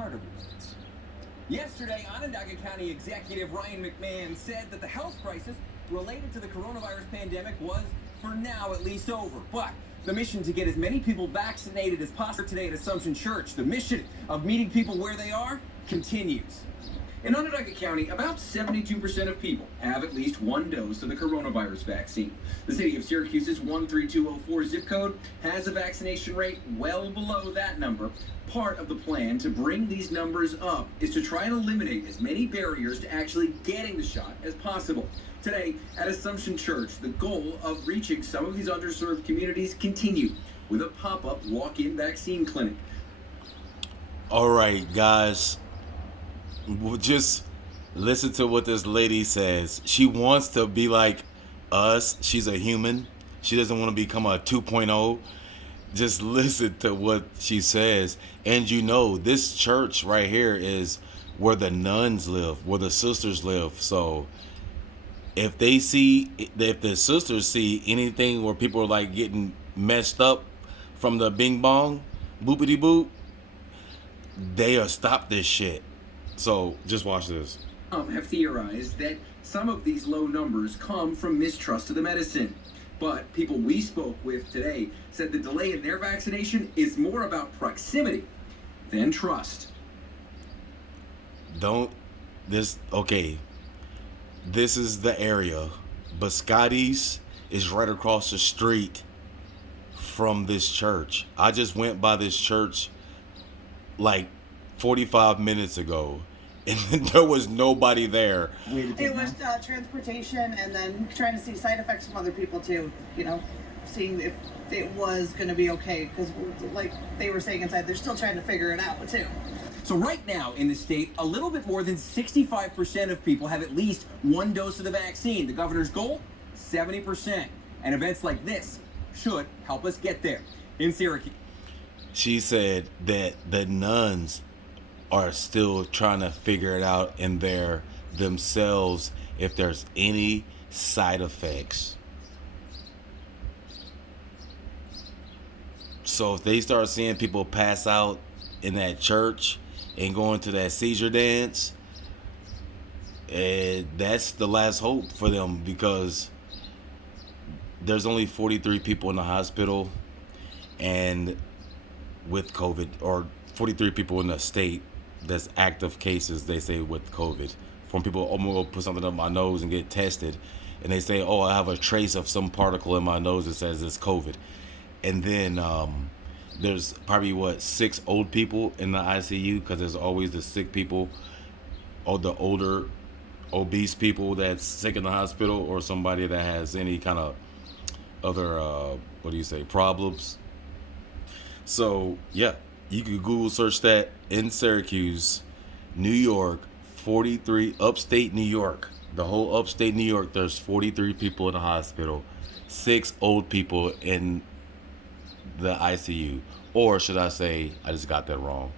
harder ones. Yesterday, Onondaga County Executive Ryan McMahon said that the health crisis related to the coronavirus pandemic was, for now at least, over. But the mission to get as many people vaccinated as possible today at Assumption Church, the mission of meeting people where they are, continues. In Onondaga County, about 72% of people have at least one dose of the coronavirus vaccine. The city of Syracuse's 13204 zip code has a vaccination rate well below that number. Part of the plan to bring these numbers up is to try and eliminate as many barriers to actually getting the shot as possible. Today, at Assumption Church, the goal of reaching some of these underserved communities continued with a pop-up walk-in vaccine clinic. All right, guys. We'll just listen to what this lady says. She wants to be like us. She's a human. She doesn't want to become a 2.0. Just listen to what she says. And you know, this church right here is where the nuns live, where the sisters live. So if the sisters see anything where people are like getting messed up from the bing bong, boopity boop, they'll stop this shit. So just watch this. Have theorized that some of these low numbers come from mistrust of the medicine. But people we spoke with today said the delay in their vaccination is more about proximity than trust. This is the area. Biscotti's is right across the street from this church. I just went by this church like 45 minutes ago, and there was nobody there. It was transportation, and then trying to see side effects from other people too. You know, seeing if it was going to be okay, because like they were saying inside, they're still trying to figure it out too. So right now in the state, a little bit more than 65% of people have at least one dose of the vaccine. The governor's goal, 70%. And events like this should help us get there. In Syracuse. She said that the nuns are still trying to figure it out in themselves if there's any side effects. So if they start seeing people pass out in that church and going to that seizure dance, that's the last hope for them, because there's only 43 people in the hospital and with COVID, or 43 people in the state that's active cases, they say, with COVID. From people, I'm gonna put something up my nose and get tested, and they say, oh, I have a trace of some particle in my nose that says it's COVID. And then there's probably 6 old people in the ICU, because there's always the sick people, or the older obese people that's sick in the hospital, or somebody that has any kind of other problems. So yeah, you can Google search that in Syracuse, New York, 43, upstate New York, the whole upstate New York, there's 43 people in the hospital, 6 old people in the ICU, or should I say, I just got that wrong,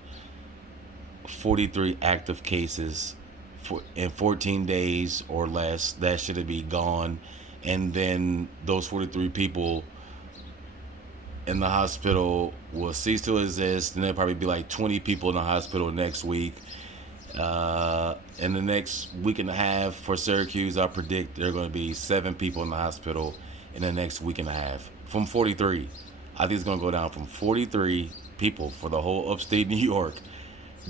43 active cases in 14 days or less. That should be gone. And then those 43 people in the hospital will cease to exist, and there'll probably be like 20 people in the hospital next week. In the next week and a half for Syracuse, I predict there are going to be 7 people in the hospital in the next week and a half from 43. I think it's going to go down from 43 people for the whole upstate New York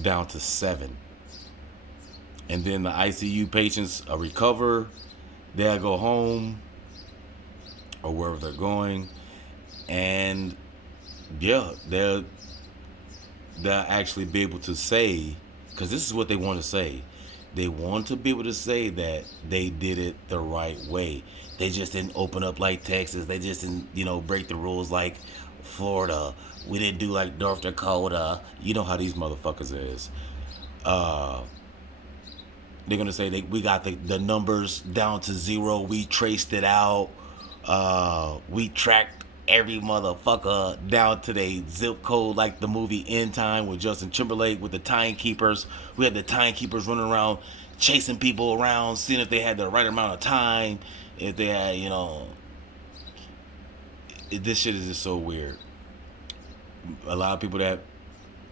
down to 7. And then the ICU patients recover, they'll go home or wherever they're going, and yeah, they'll actually be able to say, because this is what they want to say. They want to be able to say that they did it the right way. They just didn't open up like Texas. They just didn't, break the rules like Florida. We didn't do like North Dakota. You know how these motherfuckers is. They're going to say we got the numbers down to 0. We traced it out. We tracked every motherfucker down to their zip code, like the movie End Time with Justin Timberlake with the timekeepers. We had the timekeepers running around chasing people around, seeing if they had the right amount of time, if they had, this shit is just so weird. A lot of people that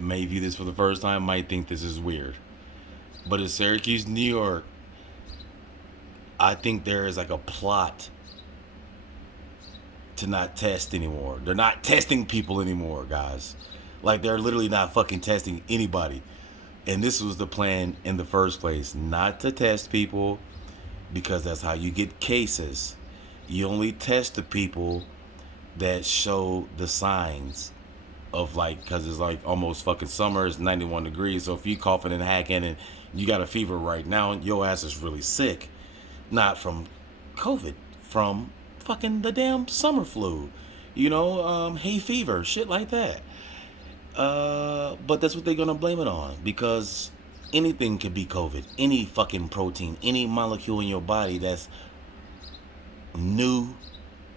may view this for the first time might think this is weird. But in Syracuse, New York, I think there is like a plot to not test anymore. They're not testing people anymore, guys. Like, they're literally not fucking testing anybody. And this was the plan in the first place, not to test people, because that's how you get cases. You only test the people that show the signs of, like, because it's like almost fucking summer, it's 91 degrees, so if you coughing and hacking and you got a fever right now, your ass is really sick. Not from COVID, from fucking the damn summer flu, hay fever, shit like that. But that's what they're gonna blame it on, because anything could be COVID. Any fucking protein, any molecule in your body that's new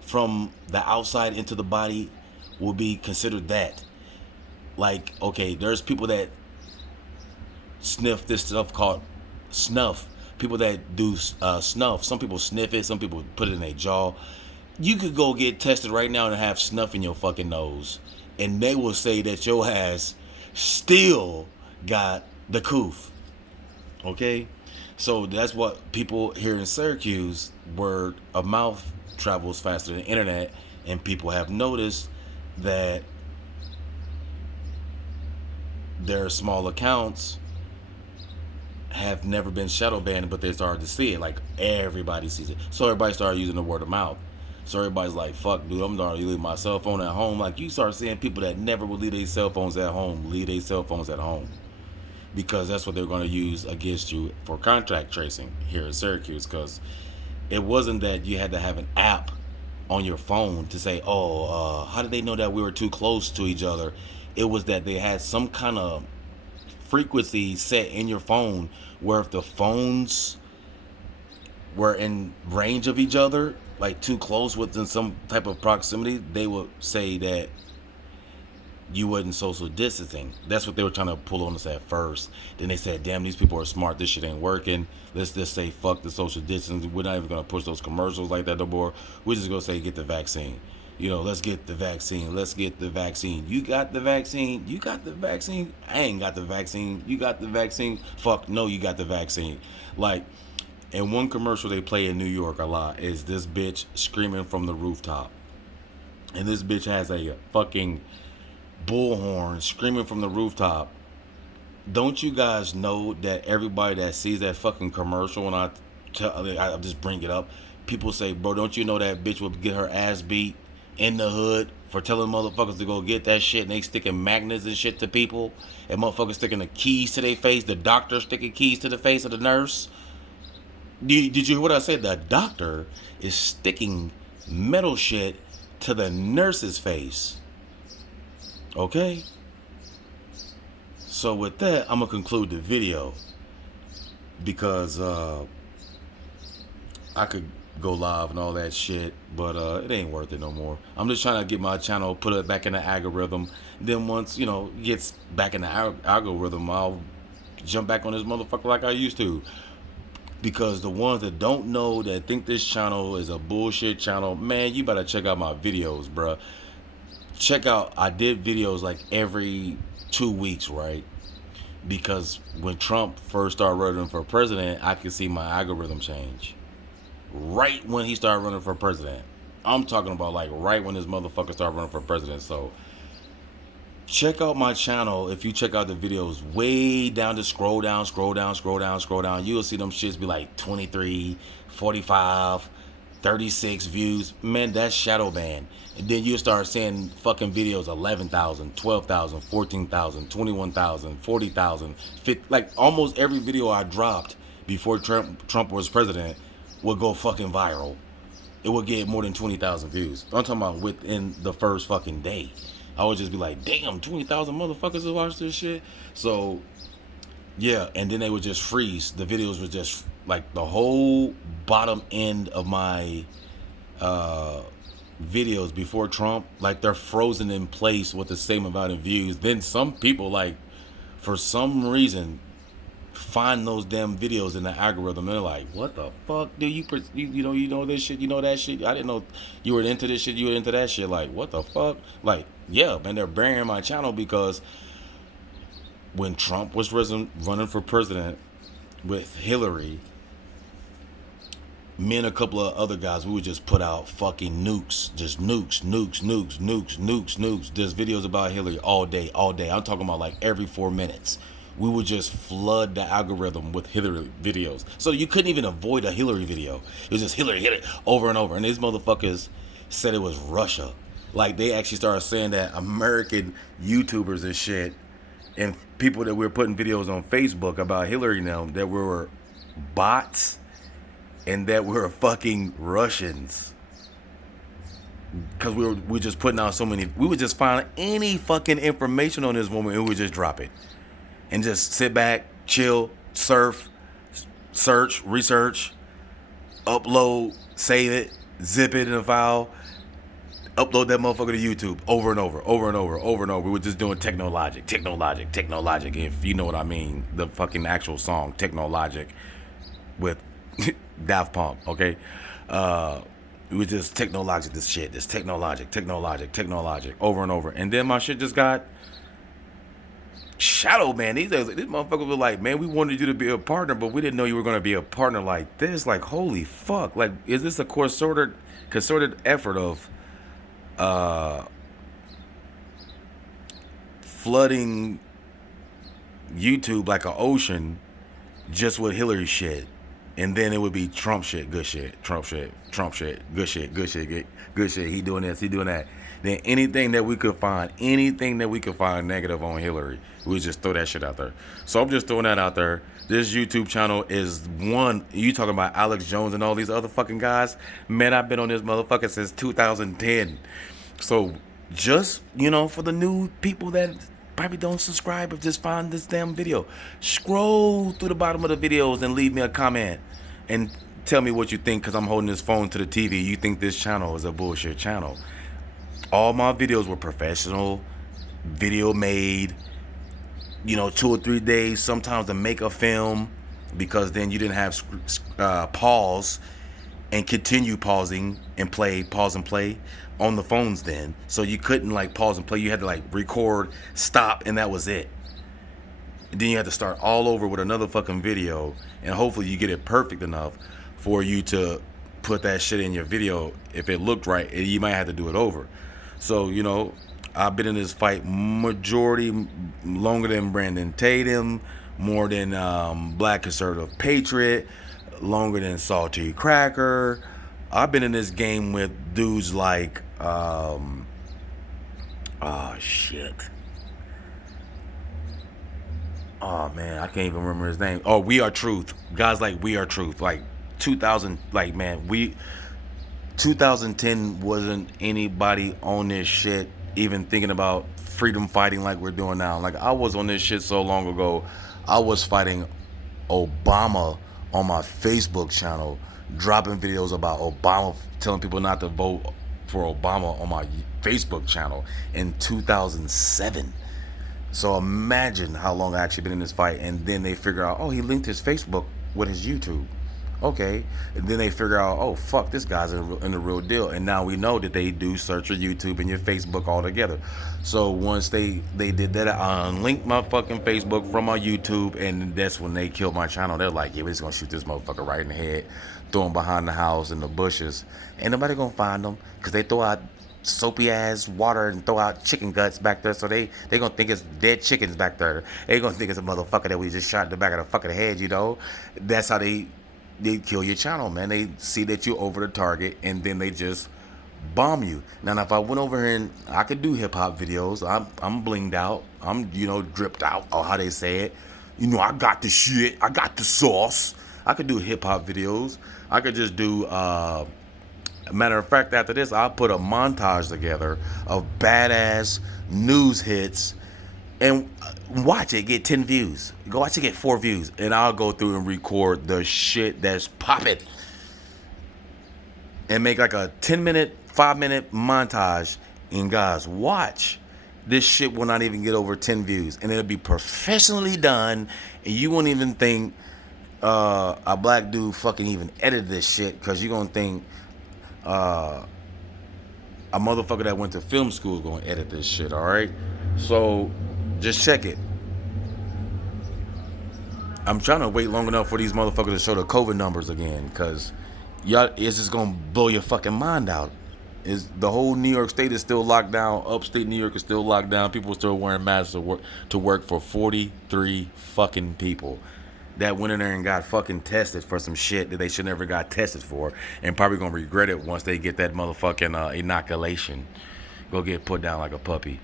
from the outside into the body will be considered that. Like, okay, there's people that sniff this stuff called snuff. People that do snuff. Some people sniff it. Some people put it in their jaw. You could go get tested right now and have snuff in your fucking nose, and they will say that your ass still got the coof. Okay? So that's what people here in Syracuse, word of mouth travels faster than the internet, and people have noticed that their small accounts have never been shadow banned, but they started to see it. Like, everybody sees it. So everybody started using the word of mouth. So everybody's like, fuck, dude, I'm going to leave my cell phone at home. Like, you start seeing people that never would leave their cell phones at home, leave their cell phones at home. Because that's what they're going to use against you for contact tracing here in Syracuse. Because it wasn't that you had to have an app on your phone to say, how did they know that we were too close to each other? It was that they had some kind of frequency set in your phone where if the phones were in range of each other, like too close within some type of proximity, they would say that you wasn't social distancing. That's what they were trying to pull on us at first. Then they said, damn, these people are smart, this shit ain't working. Let's just say fuck the social distancing. We're not even gonna push those commercials like that no more. We're just gonna say get the vaccine. Let's get the vaccine. Let's get the vaccine. You got the vaccine. You got the vaccine. I ain't got the vaccine. You got the vaccine. Fuck no, you got the vaccine. Like, in one commercial they play in New York a lot is this bitch screaming from the rooftop. And this bitch has a fucking bullhorn screaming from the rooftop. Don't you guys know that everybody that sees that fucking commercial, when I just bring it up, people say, bro, don't you know that bitch would get her ass beat in the hood for telling motherfuckers to go get that shit, and they sticking magnets and shit to people, and motherfuckers sticking the keys to their face, the doctor sticking keys to the face of the nurse. Did you hear what I said? The doctor is sticking metal shit to the nurse's face. Okay? So with that, I'm going to conclude the video, because I could go live and all that shit, but it ain't worth it no more. I'm just trying to get my channel, put it back in the algorithm. Then once, it gets back in the algorithm, I'll jump back on this motherfucker like I used to. Because the ones that don't know, that think this channel is a bullshit channel, man, you better check out my videos, bruh. Check out, I did videos like every 2 weeks, right? Because when Trump first started running for president, I could see my algorithm change. Right when he started running for president. I'm talking about like right when this motherfucker started running for president. So check out my channel. If you check out the videos way down, to scroll down, you'll see them shits be like 23, 45, 36 views. Man, that's shadow ban. And then you'll start seeing fucking videos 11,000, 12,000, 14,000, 21,000, 40,000, 50, like almost every video I dropped before Trump was president would go fucking viral. It would get more than 20,000 views. I'm talking about within the first fucking day. I would just be like, damn, 20,000 motherfuckers have watched this shit. So, yeah, and then they would just freeze. The videos would just, like, the whole bottom end of my videos before Trump, like, they're frozen in place with the same amount of views. Then some people, like, for some reason, find those damn videos in the algorithm, and they're like, what the fuck, dude? You know this shit, you know that shit. I didn't know you were into this shit, you were into that shit. Like, what the fuck? Like, yeah, man, they're burying my channel because when Trump was running for president with Hillary, me and a couple of other guys, we would just put out fucking nukes, just nukes, just videos about Hillary all day. I'm talking about like every 4 minutes. We would just flood the algorithm with Hillary videos. So you couldn't even avoid a Hillary video. It was just Hillary, over and over. And these motherfuckers said it was Russia. Like, they actually started saying that American YouTubers and shit and people that we were putting videos on Facebook about Hillary now, that we were bots and that we were fucking Russians. Because we were just putting out so many. We would just find any fucking information on this woman and we would just drop it. And just sit back, chill, surf, search, research, upload, save it, zip it in a file, upload that motherfucker to YouTube over and over. We were just doing Technologic. If you know what I mean, the fucking actual song, Technologic, with Daft Punk, okay? We were just Technologic this shit, this Technologic, over and over. And then my shit just got shadow, man. These motherfuckers were like, man, we wanted you to be a partner, but we didn't know you were going to be a partner like this. Like, holy fuck. Like, is this a concerted effort of flooding YouTube like an ocean just with Hillary shit? And then it would be Trump shit, good shit, Trump shit, good shit, he doing this, he doing that. Then anything that we could find negative on Hillary, we would just throw that shit out there. So I'm just throwing that out there. This YouTube channel is one. You talking about Alex Jones and all these other fucking guys? Man, I've been on this motherfucker since 2010. So just, for the new people that probably don't subscribe or just find this damn video, scroll through the bottom of the videos and leave me a comment and tell me what you think, because I'm holding this phone to the TV. You think this channel is a bullshit channel. All my videos were professional, video made, 2 or 3 days sometimes to make a film, because then you didn't have pause and continue pausing and pause and play on the phones then. So you couldn't like pause and play. You had to like record, stop, and that was it. And then you had to start all over with another fucking video, and hopefully you get it perfect enough for you to put that shit in your video. If it looked right, you might have to do it over. So, I've been in this fight majority longer than Brandon Tatum, more than Black Conservative Patriot, longer than Salty Cracker. I've been in this game with dudes like, shit. Oh, man, I can't even remember his name. Oh, We Are Truth. Guys like We Are Truth. Like, 2010 wasn't anybody on this shit even thinking about freedom fighting like we're doing now. Like, I was on this shit so long ago. I was fighting Obama on my Facebook channel, dropping videos about Obama, telling people not to vote for Obama on my Facebook channel in 2007. So imagine how long I actually been in this fight. And then they figure out, he linked his Facebook with his YouTube. Okay. And then they figure out, oh, fuck, this guy's in the real deal. And now we know that they do search your YouTube and your Facebook all together. So once they did that, I unlinked my fucking Facebook from my YouTube, and that's when they killed my channel. They're like, yeah, we're just gonna shoot this motherfucker right in the head, throw him behind the house in the bushes. Ain't nobody gonna find them, because they throw out soapy ass water and throw out chicken guts back there, so they gonna think it's dead chickens back there. They gonna think it's a motherfucker that we just shot in the back of the fucking head. That's how they kill your channel, man. They see that you're over the target, and then they just bomb you. Now if I went over here and I could do hip-hop videos, I'm blinged out, I'm dripped out, or how they say it, I got the shit, I got the sauce. I could do hip-hop videos. I could just do matter of fact, after this, I'll put a montage together of badass news hits, and watch it get 10 views. Go watch it get 4 views, and I'll go through and record the shit that's popping and make like a 10-minute, 5-minute montage. And guys, watch. This shit will not even get over 10 views, and it'll be professionally done, and you won't even think a black dude fucking even edited this shit, because you're gonna think a motherfucker that went to film school is gonna edit this shit. All right, so just check it. I'm trying to wait long enough for these motherfuckers to show the COVID numbers again, cause y'all, it's just gonna blow your fucking mind out. Is the whole New York State is still locked down? Upstate New York is still locked down. People are still wearing masks to work for 43 fucking people that went in there and got fucking tested for some shit that they should never got tested for, and probably gonna regret it once they get that motherfucking inoculation. Go get put down like a puppy,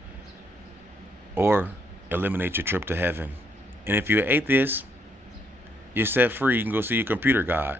or eliminate your trip to heaven. And if you're an atheist, you're set free. You can go see your computer god.